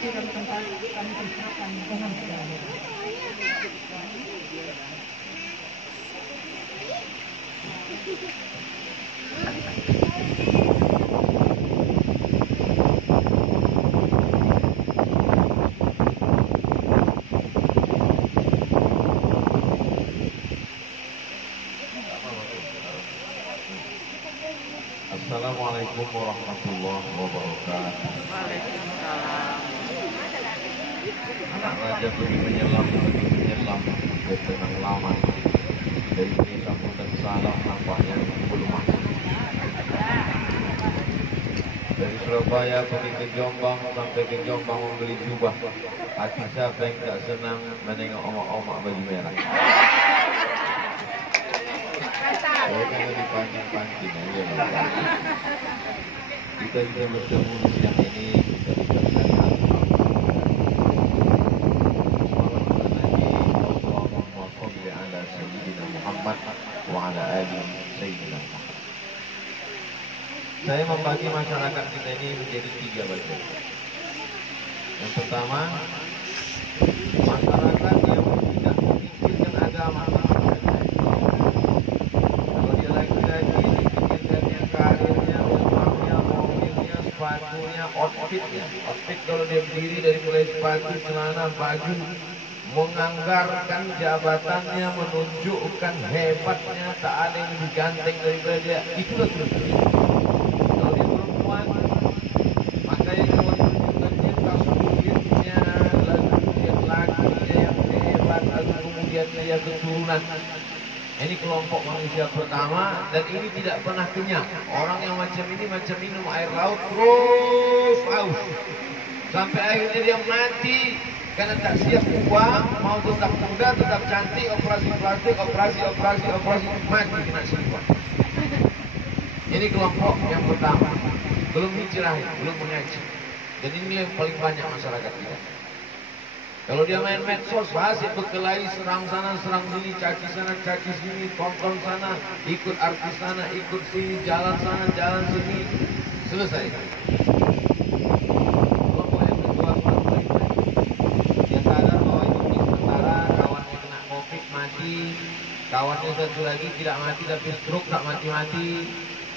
Assalamualaikum warahmatullahi wabarakatuh. Waalaikumsalam. Anak raja pergi menyelam ke tengah laman. Dari desa dan salam nampaknya belum masuk. Dari Surabaya pergi ke Jombang, sampai ke Jombang membeli jubah. Hati siapa yang tak senang menengok omak-omak baju merah. Saya kan dipancing-pancing aja. Kita bisa bertemu siang ini, kita bisa cari Saya membagi masyarakat kita ini menjadi 3 bagian. Yang pertama, masyarakat yang tidak memikirkan agama. Kalau dia lagi-lagi dipikirkannya karirnya, uangnya, mobilnya, sepatunya, outfitnya. Outfit kalau dia berdiri dari mulai sepatu, celana, baju, menganggarkan jabatannya, menunjukkan hebatnya, tak ada yang lebih ganteng daripada dia. Itulah terus. Kalau dia perempuan, maka yang mau ditunjukkan dia tas kulitnya, lalu kemudian lakinya yang hebat, lalu kemudian dia keturunan. Ini kelompok manusia pertama, dan ini tidak pernah kenyang. Orang yang macam ini macam minum air laut terus haus sampai akhirnya dia mati karena tak siap uang, mau tetap muda, tetap cantik, operasi plastik, operasi, mati kena selingkuh. Ini kelompok yang pertama, belum hijrah, belum mengaji, dan ini yang paling banyak masyarakat kita. Kalau dia main medsos, asik berkelahi, serang sana, serang sini, caci sana, caci sini, tonton sana, ikut artis sana, ikut sini, jalan sana, jalan sini, selesai. Kelompok yang kedua, dia sadar bahwa itu sementara, kawannya kena COVID mati, kawannya satu lagi tidak mati tapi stroke tak mati-mati,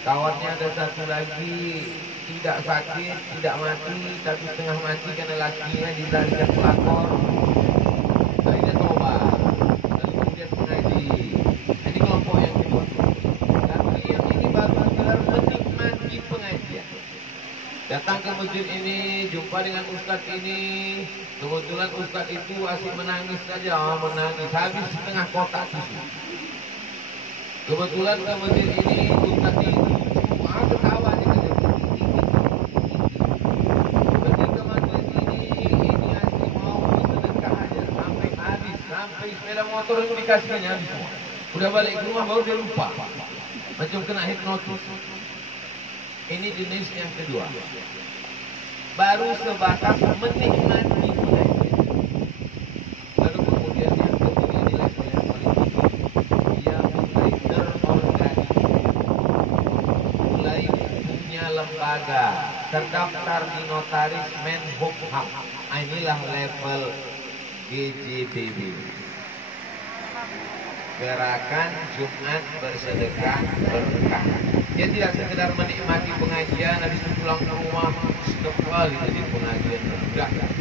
kawannya ada satu lagi tidak sakit, tidak mati, tapi setengah mati karena lakinya dilarikan pelakor. Akhirnya tobat, lalu kemudian mengaji. Ini kelompok yang kedua. Tapi yang ini baru sekedar menikmati pengajian. Datang ke masjid ini, jumpa dengan ustadz ini. Kebetulan ustadz itu asyik menangis saja, menangis habis setengah kotak susu. Kebetulan ke masjid ini, ustadz itu ketawa dia. Sepeda motor itu dikasihnya habis semua. Udah balik ke rumah baru dia lupa. Macam kena hipnotis. Ini jenis yang kedua. Baru sebatas menikmati pengajian. Lalu kemudian yang ketiga di level yang paling tinggi, dia mulai terorganisir, mulai punya lembaga, terdaftar di notaris Menhub. Inilah level GJBB. Gerakan Jumat Bersedekah Berkah. Dia tidak sekedar menikmati pengajian habis itu pulang ke rumah setiap jadi pengajian.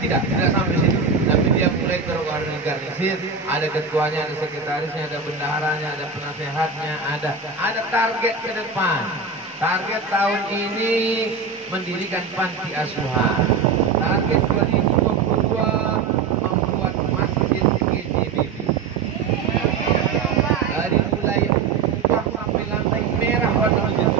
Tidak sampai situ. Tapi dia mulai terorganisir. Ada ketuanya, ada sekretarisnya, ada bendaharanya, ada penasehatnya, ada target ke depan. Target tahun ini mendirikan panti asuhan. Target 2022 membuat masjid GJBB. Dari mulai upah sampai lantai merah pada masjid.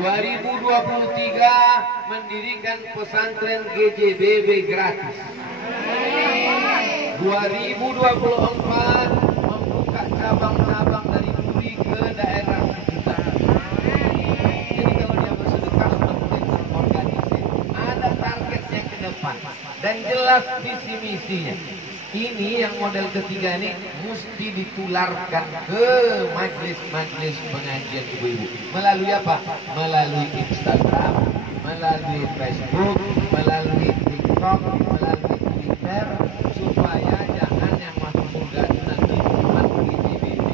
2023 mendirikan pesantren GJBB gratis. 2024 membuka cabang-cabang dari Duri ke daerah sekitar. Jadi kalau dia bersedekah sudah mulai terorganisir. Ada targetnya ke depan dan jelas visi misinya. Ini yang model ketiga ini mesti ditularkan ke majelis-majelis pengajian ibu-ibu. Melalui apa? Melalui Instagram, melalui Facebook, melalui TikTok, melalui Twitter, supaya jangan yang masuk surga itu nanti masuk GJBB.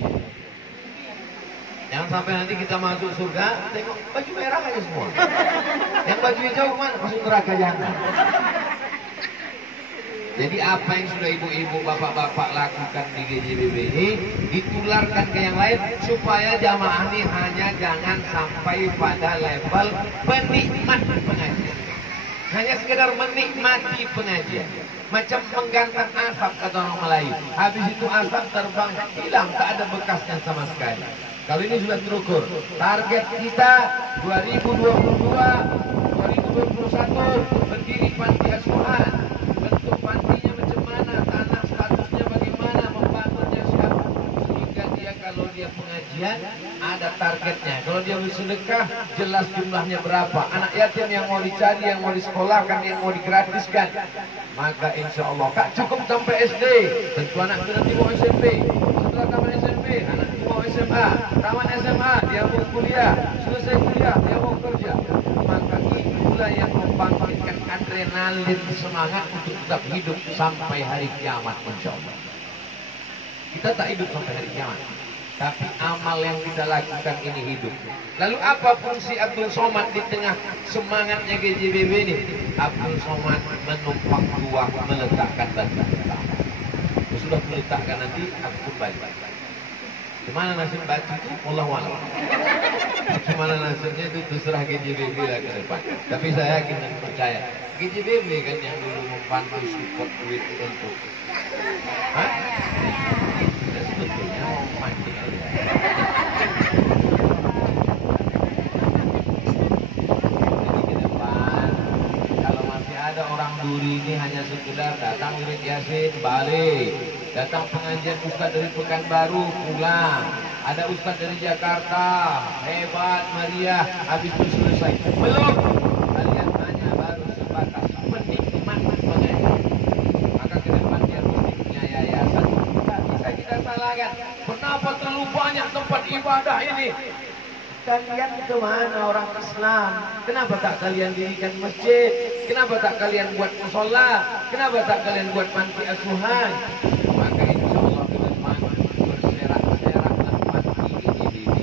Jangan sampai nanti kita masuk surga, tengok baju merah aja semua. Yang baju hijau kemana? Masuk neraka jahanam. Jadi apa yang sudah ibu-ibu, bapak-bapak lakukan di GJBB ini ditularkan ke yang lain supaya jamaah ini hanya jangan sampai pada level penikmat pengajian. Hanya sekedar menikmati pengajian. Macam menggantang asap kata orang Melayu. Habis itu asap terbang hilang, tak ada bekasnya sama sekali. Kalau ini sudah terukur. Target kita 2022, 2021 berdiri panti asuhan. Bentuk pantinya macam mana, tanah statusnya bagaimana, membangunnya siapa, sehingga dia kalau dia pengajian ada targetnya. Kalau dia bersedekah jelas jumlahnya berapa, anak yatim yang mau dicari, yang mau disekolahkan, yang mau digratiskan. Maka insya Allah Kak cukup sampai SD, tentu anak itu nanti mau SMP, setelah tamat SMP anak itu mau SMA, tamat SMA dia mau kuliah, selesai kuliah dia mau kerja. Maka itulah yang membangkitkan adrenalin semangat untuk tetap hidup sampai hari kiamat insya Allah. Kita tak hidup sampai hari kiamat, tapi amal yang kita lakukan ini hidup. Lalu apa fungsi Abdul Somad di tengah semangatnya GJBB ini? Abdul Somad menumpang ruang, meletakkan batu pertama. Sudah meletakkan nanti aku kembali. Gimana nasib batu itu? Wallahu a'lam. Gimana nasibnya itu terserah GJBB lah ke depan. Tapi saya yakin dan percaya GJBB kan yang dulu membantu support duit untuk sebetulnya mau mancing aja. Jadi ke depan kalau masih ada orang duri ini hanya sekedar datang wirid yasin balik, datang pengajian ustaz dari Pekanbaru pulang, ada ustaz dari Jakarta hebat meriah, habis itu selesai. Belum, kalian hanya baru sebatas menikmati pengajian. Maka ke depan dia mesti punya yayasan. Kita salahkan, kenapa terlalu banyak tempat ibadah ini? Kalian kemana orang Islam? Kenapa tak kalian dirikan masjid? Kenapa tak kalian buat musola? Kenapa tak kalian buat panti asuhan? Maka insya Allah ke depan berserak-seraklah panti GJBB,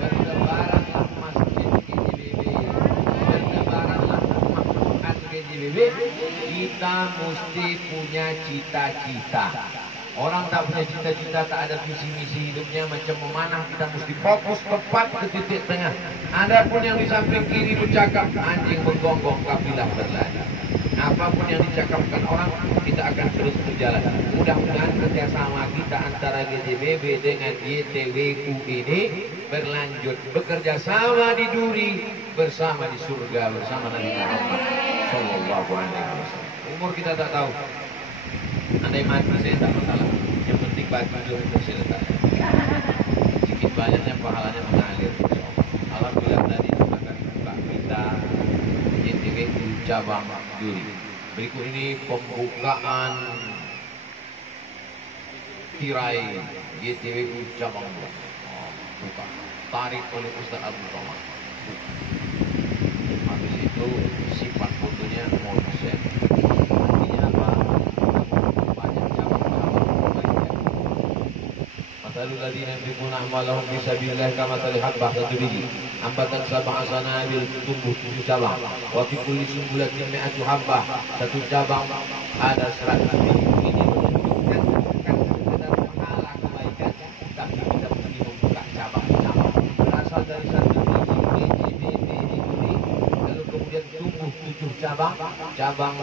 bertebaranlah masjid GJBB, bertebaranlah rumah GJBB. Kita mesti punya cita-cita. Orang tak punya cita-cita, tak ada visi misi hidupnya, macam memanah. Kita mesti fokus tepat ke titik tengah. Adapun yang di samping kiri itu cakap anjing menggonggong kafilah berlari. Apapun yang dicakapkan orang, kita akan terus berjalan. Mudah-mudahan kerjasama kita antara GJBB dengan YTWU ini berlanjut, bekerja sama di duri, bersama di surga, bersama Nabi Muhammad Sallallahu Alaihi Wasallam. Umur kita tak tahu. Andai mati saya tak masalah. Yang penting baju itu saya letak. Sedikit banyaknya pahalanya mengalir. Alhamdulillah tadi akan buka kita YTWU cabang Duri. Berikut ini pembukaan tirai YTWU cabang Duri. Buka. Tarik oleh Ustaz Abdul Somad. Habis itu simpan fotonya mau di-share. Masalul ladzina yunfiquna amwalahum fi sabilillah kamathali habbatin anbatat ambatan sab'a sanabil, tumbuh 7 cabang. Wa fi kulli sumbulatin mi'atu habbah, satu cabang ada 100 biji. Ini menunjukkan bukan sekedar pahala kebaikan, tapi kita mesti membuka cabang-cabang. Berasal dari satu biji GJBB ini, lalu kemudian tumbuh 7 cabang, cabang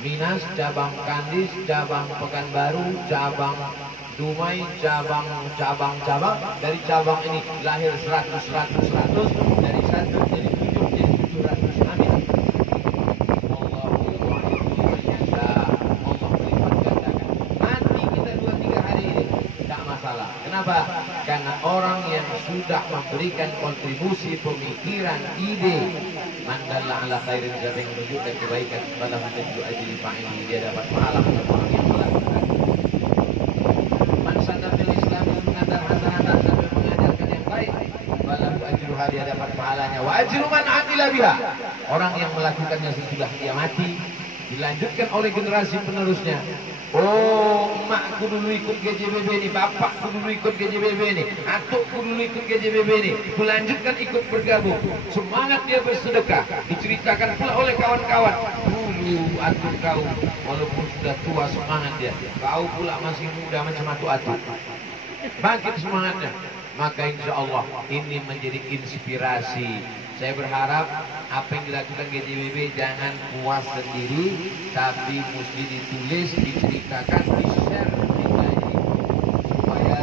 Minas, cabang Kandis, cabang Pekanbaru, cabang Dumai, cabang-cabang dari cabang ini lahir 100 dari 1 jadi 7 jadi 700. Amin. Allah melipat gandakan. Nanti kita 2-3 hari ini tak masalah. Kenapa? Karena orang yang sudah memberikan kontribusi pemikiran, ide, mandalla ala khairin, siapa yang menunjukkan kebaikan kepada menjadi ajli fa'ili, dia dapat pahala untuk orang yang melakukan. Dia dapat pahalanya. Wa ajru man amila biha, orang yang melakukannya sesudah dia mati, dilanjutkan oleh generasi penerusnya. Oh, emakku dulu ikut GJBB ini, bapakku dulu ikut GJBB ini, atukku dulu ikut GJBB ini, melanjutkan ikut bergabung. Semangat dia bersedekah, diceritakan pula oleh kawan-kawan. Dulu atuk kau, walaupun sudah tua semangat dia, kau pula masih muda macam atuk-atuk. Bangkit semangatnya. Maka insya Allah ini menjadi inspirasi. Saya berharap apa yang dilakukan GJBB jangan puas sendiri, tapi mesti ditulis, diceritakan, di-share, dikaji, supaya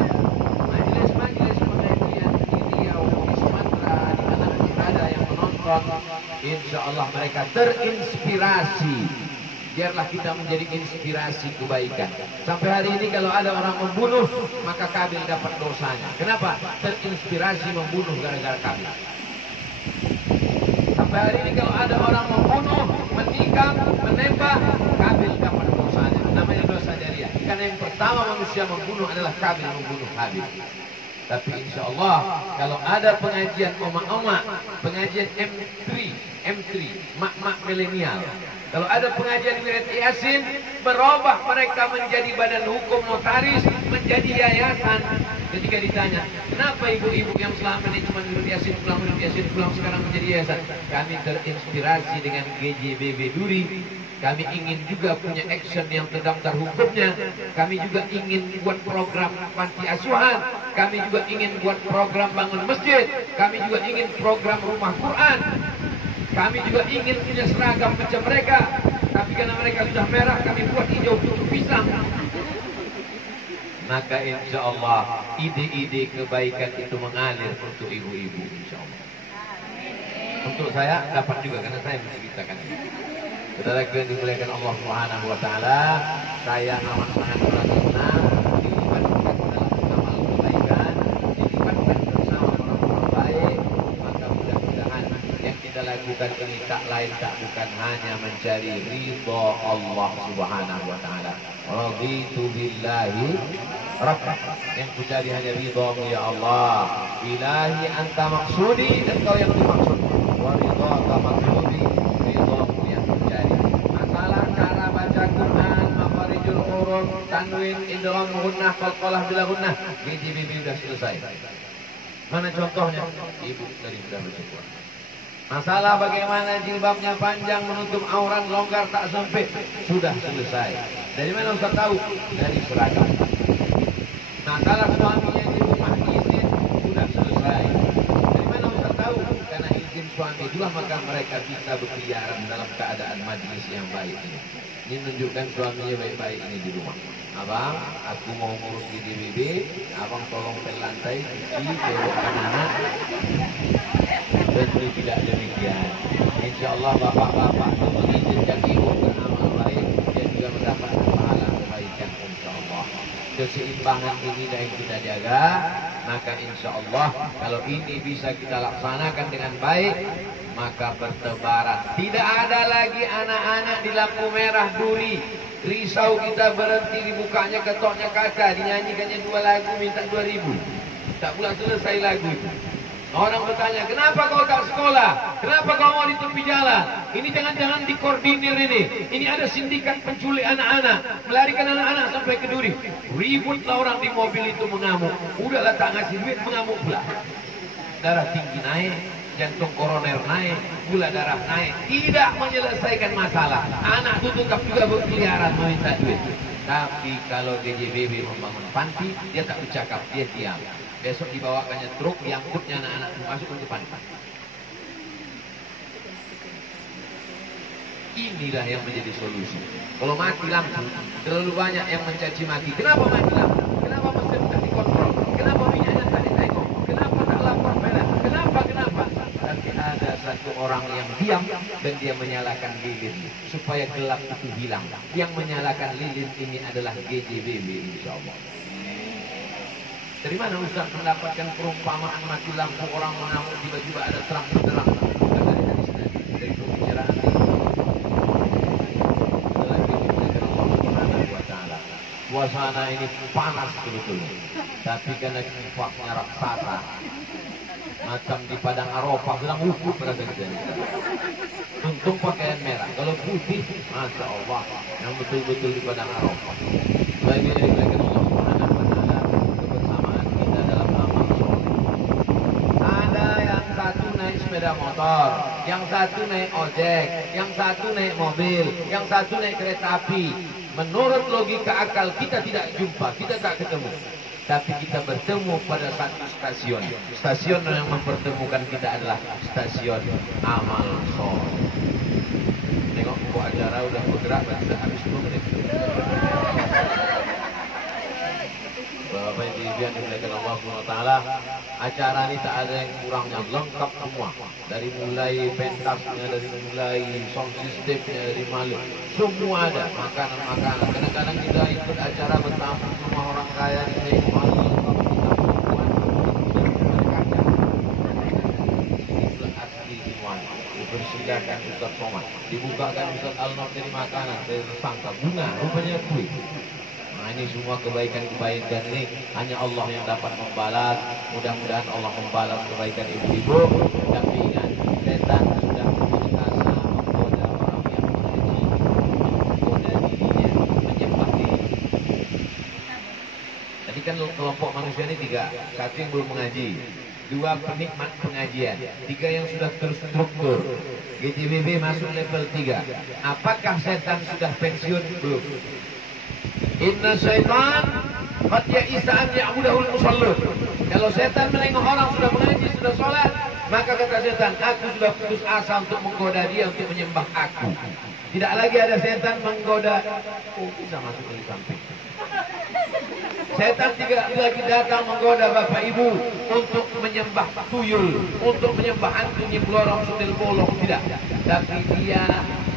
majelis-majelis pengajian di Riau, di Sumatera, di mana ada yang menonton, insya Allah mereka terinspirasi. Biarlah kita menjadi inspirasi kebaikan. Sampai hari ini kalau ada orang membunuh, maka Kabil dapat dosanya. Kenapa? Terinspirasi membunuh gara-gara Kabil. Sampai hari ini kalau ada orang membunuh, menikam, menembak, Kabil dapat dosanya. Namanya dosa jariah. Karena yang pertama manusia membunuh adalah Kabil membunuh Habil. Tapi insya Allah kalau ada pengajian oma-oma, pengajian M3, mak-mak milenial. Kalau ada pengajian wirid Yasin, berubah mereka menjadi badan hukum notaris, menjadi yayasan. Ketika ditanya, kenapa ibu-ibu yang selama ini cuma wirid Yasin, pulang sekarang menjadi yayasan? Kami terinspirasi dengan GJBB Duri. Kami ingin juga punya action yang terdaftar hukumnya. Kami juga ingin buat program panti asuhan. Kami juga ingin buat program bangun masjid. Kami juga ingin program rumah Quran. Kami juga ingin punya seragam macam mereka. Tapi karena mereka sudah merah, kami buat hijau tutup pisang. Maka insya Allah ide-ide kebaikan itu mengalir untuk ibu-ibu insya Allah. Untuk saya dapat juga karena saya menceritakan ini. Saudara yang dimuliakan Allah Subhanahu wa taala, saya amat sangat merasa senang dilibatkan dalam amal kebaikan, dilibatkan bersama orang-orang baik. Maka mudah-mudahan yang kita lakukan ini tak lain tak bukan hanya mencari ridha Allah Subhanahu wa taala. Raditu billahi rabbah. Yang ku cari hanya ridha-Mu ya Allah. Ilahi anta maksudi, engkau yang dimaksud. Wa ridha maksudi, ridha-Mu yang ku cari. Masalah cara baca Quran, mafarijul huruf, tanwin, idgham gunnah, qalqalah bila gunnah, GJBB sudah selesai. Mana contohnya? Ibu tadi sudah bersyukur. Masalah bagaimana jilbabnya panjang menutup aurat longgar tak sempit sudah selesai. Dari mana Ustaz tahu? Dari seragam. Masalah suaminya di rumah izin sudah selesai. Dari mana Ustaz tahu? Karena izin suami itulah maka mereka bisa berkeliaran dalam keadaan majlis yang baik ini. Ini menunjukkan suaminya baik-baik ini di rumah. Abang, aku mau ngurus di DBB, abang tolong pel lantai, cuci, belokkan anak. Tentu tidak demikian. Insya Allah bapak-bapak itu mengizinkan ibu beramal baik, dia juga mendapat pahala kebaikan insya Allah. Keseimbangan ini yang kita jaga, maka insya Allah kalau ini bisa kita laksanakan dengan baik, maka bertebaran. Tidak ada lagi anak-anak di lampu merah Duri. Risau kita berhenti dibukanya ketoknya kaca, dinyanyikannya 2 lagu minta 2.000. Tak pula selesai lagu itu. Orang bertanya, kenapa kau tak sekolah? Kenapa kau mau di tepi jalan? Ini jangan-jangan dikoordinir ini. Ini ada sindikat penculik anak-anak. Melarikan anak-anak sampai ke Duri. Ributlah orang di mobil itu mengamuk. Udahlah tak ngasih duit, mengamuk pula. Darah tinggi naik, jantung koroner naik, gula darah naik. Tidak menyelesaikan masalah. Anak itu tetap juga berkeliaran meminta duit. Tapi kalau GJBB membangun panti, dia tak bercakap, dia diam. Besok dibawakannya truk, diangkutnya anak-anak masuk ke panti. Inilah yang menjadi solusi. Kalau mati lampu, terlalu banyak yang mencaci maki. Kenapa mati lampu? Kenapa mesin tak dikontrol? Kenapa minyaknya tak ditengok? Kenapa tak lapor merah? Kenapa? Tapi ada satu orang yang diam dan dia menyalakan lilin supaya gelap itu hilang. Yang menyalakan lilin ini adalah GJBB insyaallah. Dari mana Ustaz mendapatkan perumpamaan mati lampu orang mengamuk tiba-tiba ada terang-terang? Bukan dari hadis Nabi, dari pembicaraan ini. Lagi diberikan Allah Subhanahu wa taala. Suasana ini panas betul-betul. Tapi karena sifatnya raksasa, macam di padang Arafah sedang wukuf rasa kita. Untung pakaian merah, kalau putih, masya Allah, yang betul-betul di padang Arafah. Bagi Allah Subhanahu wa Ta'ala, kebersamaan kita dalam amal soleh. Ada yang satu naik sepeda motor, yang satu naik ojek, yang satu naik mobil, yang satu naik kereta api. Menurut logika akal kita tidak jumpa, kita tak ketemu. Tapi kita bertemu pada satu stasiun. Stasiun yang mempertemukan kita adalah stasiun amal soleh. Tengok buku acara udah bergerak, sudah habis 10 menit. Bapak yang dimuliakan Allah SWT, acara ini tak ada yang kurangnya, lengkap semua. Dari mulai pentasnya, dari mulai sound systemnya, dari malu, semua ada. Makanan-makanan. Kadang-kadang kita ikut acara bertamu rumah orang kaya di malu lengkap kita itulah asli semuanya. Dipersilakan Ustaz Somad, dibukakan Ustaz Al-Nur dari makanan, dari tersangka bunga, rupanya kue. Nah, ini semua kebaikan-kebaikan ini hanya Allah yang dapat membalas. Mudah-mudahan Allah membalas kebaikan ibu-ibu. Tapi ingat, setan sudah berkuasa menggoda orang yang mengaji, menggoda dirinya, menyembah diri. Tadi kan kelompok manusia ini 3. Satu yang belum mengaji, 2 penikmat pengajian, 3 yang sudah terstruktur. GJBB masuk level 3. Apakah setan sudah pensiun? Belum. Inna syaitan qad ya'isa an ya'budahul musallun. Kalau setan menengok orang sudah mengaji, sudah sholat, maka kata setan, aku sudah putus asa untuk menggoda dia untuk menyembah aku. Tidak lagi ada setan menggoda. Oh, bisa masuk dari samping. Setan tidak lagi datang menggoda bapak ibu untuk menyembah tuyul, untuk menyembah hantu nyiblorong sundel bolong, tidak. Tapi dia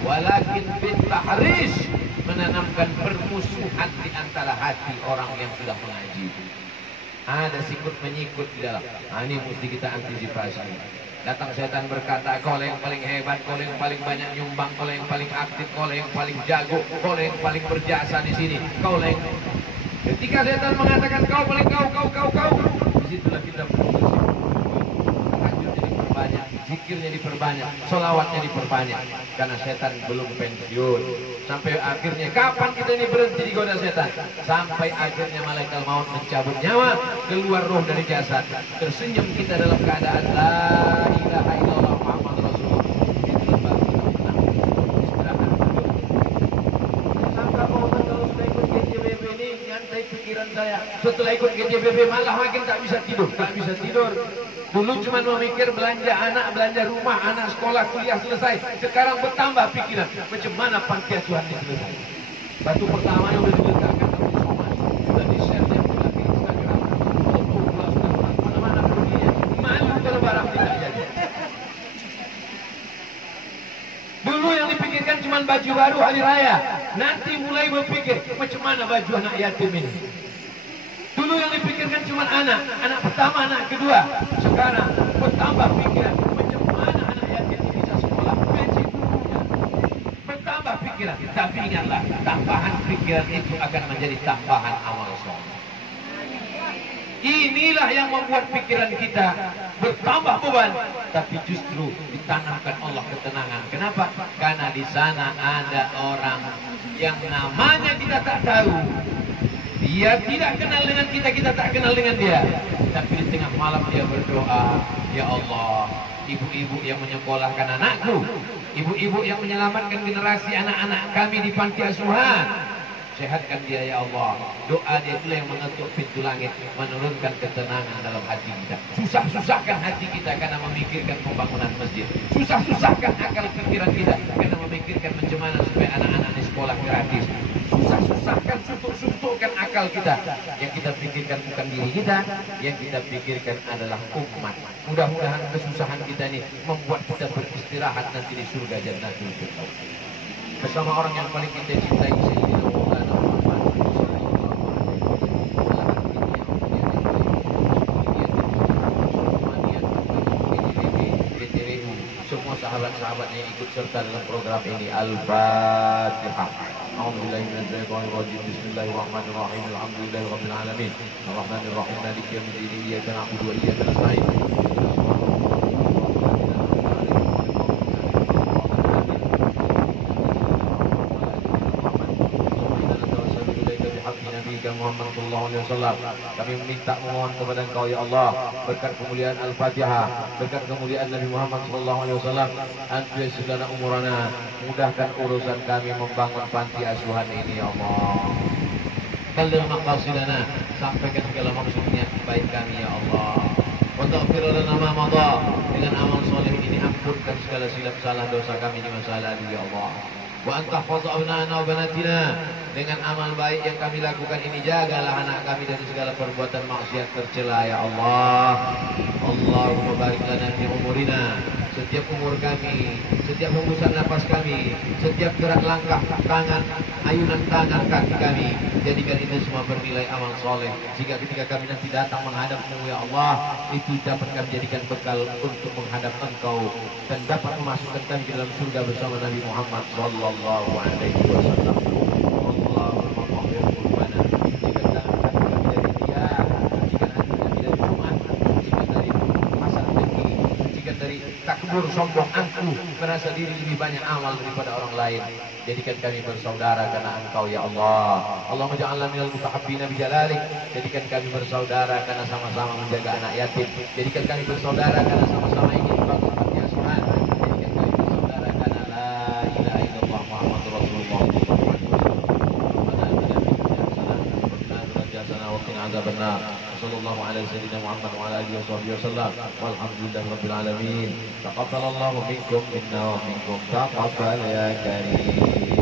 walakin bin tahris, menanamkan permusuhan di antara hati orang yang sudah mengaji. Ada sikut menyikut di dalam. Nah, ini mesti kita antisipasi. Datang setan berkata, kau yang paling hebat, kau yang paling banyak nyumbang, kau yang paling aktif, kau yang paling jago, kau yang paling berjasa di sini, kau yang... Ketika setan mengatakan kau paling kau, disitulah kita tahajudnya diperbanyak, zikirnya diperbanyak, sholawatnya diperbanyak, karena setan belum pensiun. Sampai akhirnya kapan kita ini berhenti digoda setan? Sampai akhirnya malaikat maut mencabut nyawa, keluar roh dari jasad, tersenyum kita dalam keadaan la ilaha illallah Muhammad Rasulullah. Itulah baru kita menang. Istirahat dulu. Sangka mau kalau sudah ikut GJBB ini nyantai pikiran saya. Setelah ikut GJBB malah makin tak bisa tidur. Dulu cuma memikir belanja anak, belanja rumah, anak sekolah, kuliah selesai. Sekarang bertambah pikiran, macam mana panti asuhan ini selesai. Batu pertamanya sudah diletakkan di Somad, sudah di-share-nya pula ke Instagram. Mana-mana perginya. Malu kalau barang tidak jadi. Dulu yang dipikirkan cuma baju baru hari raya. Nanti mulai berpikir, macam mana baju anak yatim ini. Dulu yang dipikirkan cuma anak pertama, anak kedua. Sekarang bertambah pikiran, macam mana anak yatim ini bisa sekolah, gaji gurunya. Bertambah pikiran, tapi ingatlah, tambahan pikiran itu akan menjadi tambahan amal soleh. Inilah yang membuat pikiran kita bertambah beban, tapi justru ditanamkan Allah ketenangan. Kenapa? Karena di sana ada orang yang namanya kita tak tahu. Dia tidak kenal dengan kita, kita tak kenal dengan dia. Tapi di tengah malam dia berdoa, ya Allah, ibu-ibu yang menyekolahkan anakku, ibu-ibu yang menyelamatkan generasi anak-anak kami di panti asuhan, sehatkan dia ya Allah. Doa dia itulah yang mengetuk pintu langit, menurunkan ketenangan dalam hati kita. Susah-susahkan hati kita karena memikirkan pembangunan masjid. Susah-susahkan akal pikiran kita karena memikirkan macam mana supaya anak-anak di sekolah gratis. Susah-susahkan, suntuk-suntukkan akal kita. Yang kita pikirkan bukan diri kita, yang kita pikirkan adalah umat. Mudah-mudahan kesusahan kita ini membuat kita beristirahat nanti di surga Jannatul Firdaus bersama orang yang paling kita cintai, Sayyidina Maulana Muhammad semua sahabat-sahabatnya yang ikut serta dalam program ini. Al-Fatihah. A'udzubillahi minasyaitonirrajim. Bismillahirrahmanirrahim. Alhamdulillahirabbil alamin. Arrahmanirrahim. Maliki yaumiddin. Iyyaka na'budu wa iyyaka nasta'in. haqqi nabiyyika Muhammad sallallahu alaihi wasallam. Kami meminta mohon kepada Engkau ya Allah berkat kemuliaan Al-Fatihah, berkat kemuliaan Nabi Muhammad sallallahu alaihi wasallam, antu segala umurana, mudahkan urusan kami membangun panti asuhan ini ya Allah. Balligh maqasidana, sampaikan segala maksud niat baik kami ya Allah. Wa taghfir lana ma madha, dengan amal soleh ini ampunkan segala silap salah dosa kami di masa lalu ya Allah. Wa anta tahfaz abnana wa banatina, dengan amal baik yang kami lakukan ini jagalah anak kami dari segala perbuatan maksiat tercela ya Allah. Allahumma barik lana fi umurina, setiap umur kami, setiap hembusan nafas kami, setiap gerak langkah tangan, ayunan tangan kaki kami, jadikan itu semua bernilai amal soleh, sehingga ketika kami nanti datang menghadapmu ya Allah, itu dapat kami jadikan bekal untuk menghadap Engkau dan dapat memasukkan kami ke dalam surga bersama Nabi Muhammad sallallahu alaihi wasallam. Allahumma qahhir qulubana, jika tangan kami dari dia, jika hati kami dari umat, jika dari hasad dengki, jika dari takbur sombong angkuh, merasa diri lebih banyak amal daripada orang lain, jadikan kami bersaudara karena Engkau ya Allah. Allahumma ja'alna minal mutahabbina bijalalik, jadikan kami bersaudara karena sama-sama menjaga anak yatim, jadikan kami bersaudara karena sama-sama ingin membangun panti asuhan, jadikan kami bersaudara karena la ilaha illallah Muhammadur Rasulullah. Rabbana atina fid dunya hasanah wa fil akhirati hasanah wa qina adzabannar. Sallallahu alaihi sayyidina Muhammad wa ala alihi washabbihi wasallam. Walhamdulillahi rabbil alamin. Taqabbalallahu minkum minna wa minkum taqabbal ya karim.